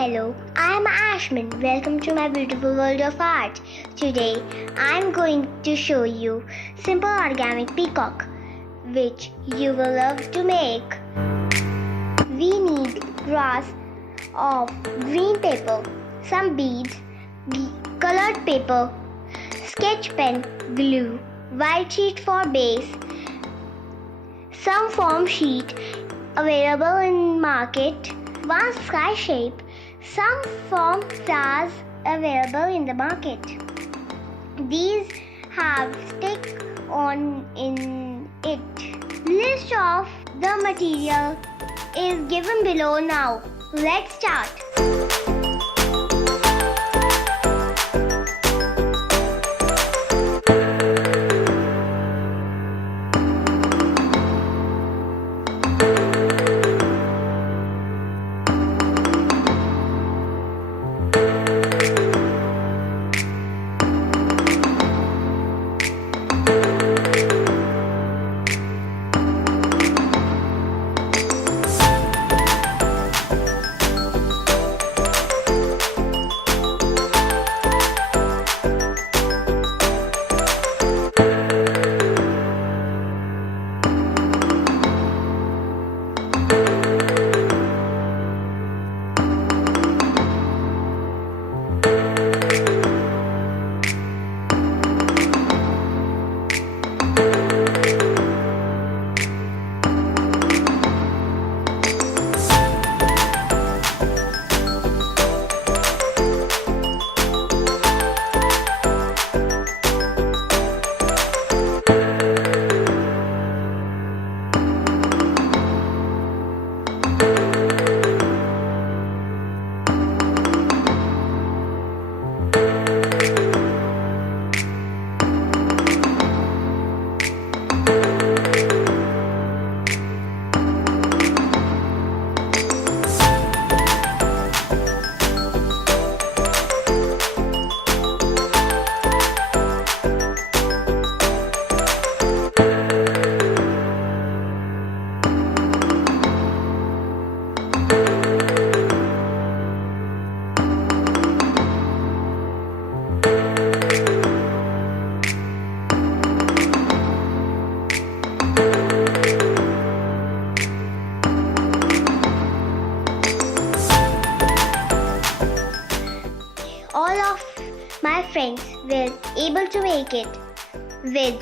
Hello, I am Aishmin. Welcome to my beautiful world of art. Today, I am going to show you simple origami peacock, which you will love to make. We need grass of green paper, some beads, colored paper, sketch pen, glue, white sheet for base, some foam sheet available in market, one sky shape, some foam flowers available in the market. These have stick on in it. List of the material is given below now. Let's start. All of my friends were able to make it with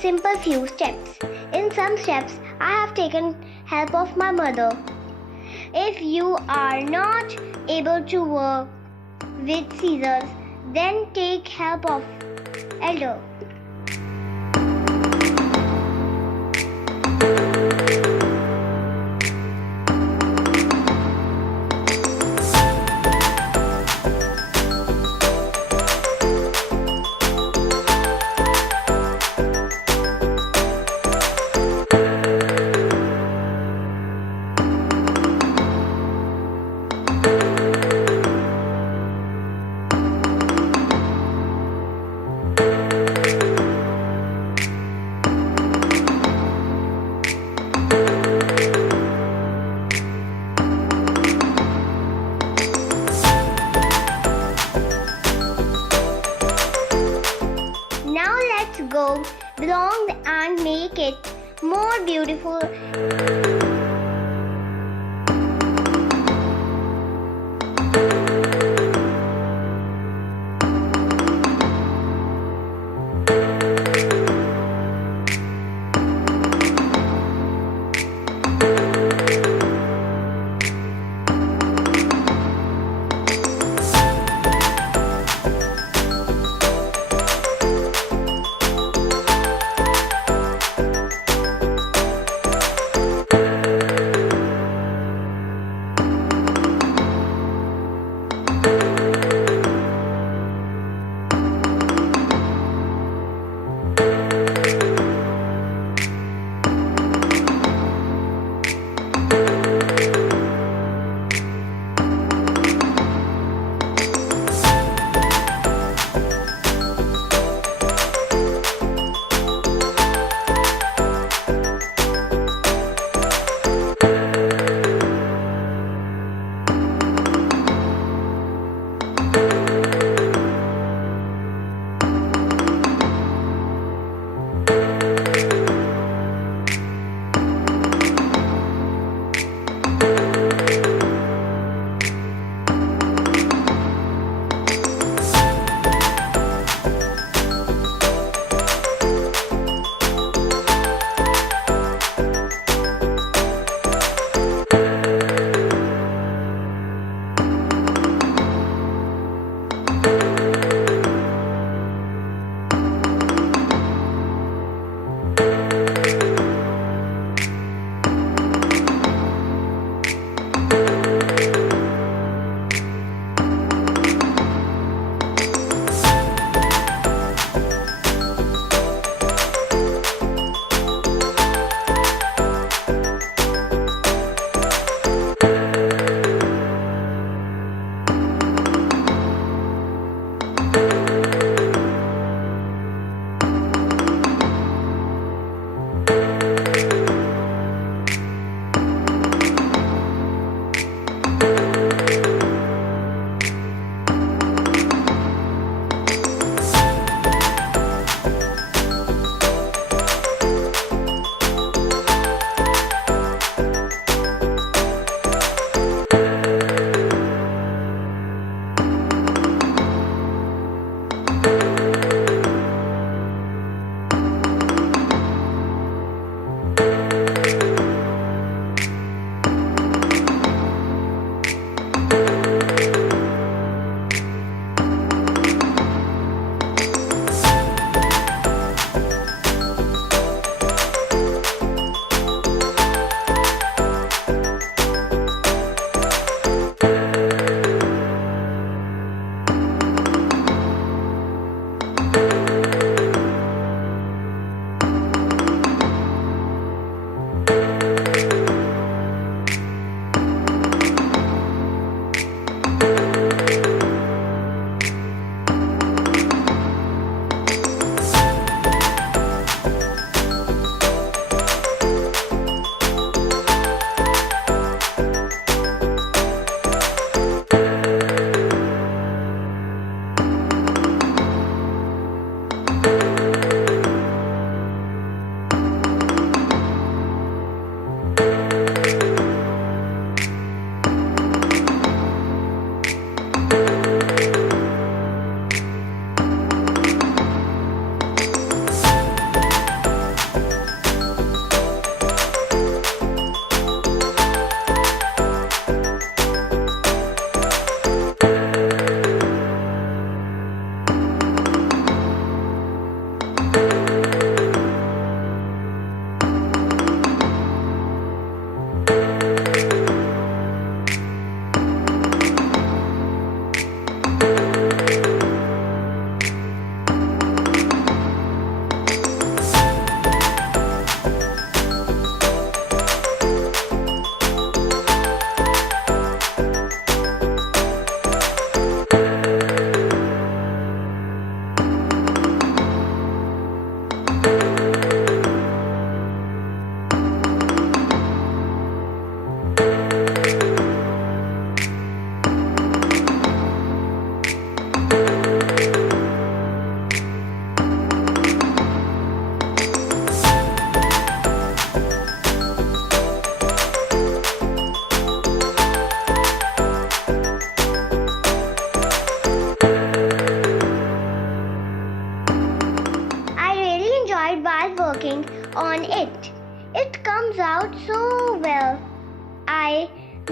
simple few steps. In some steps, I have taken help of my mother. If you are not able to work with scissors, then take help of elder. Now let's go along and make it more beautiful.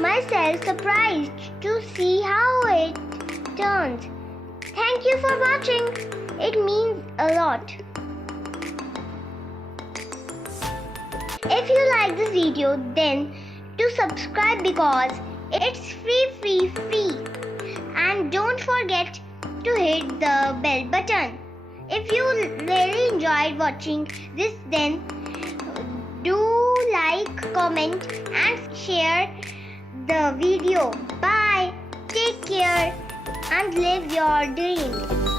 myself surprised to see how it turns. Thank you for watching. It means a lot. If you like this video, then do subscribe because it's free. And don't forget to hit the bell button. If you really enjoyed watching this, then do like, comment and share the video. Bye. Take care and live your dreams.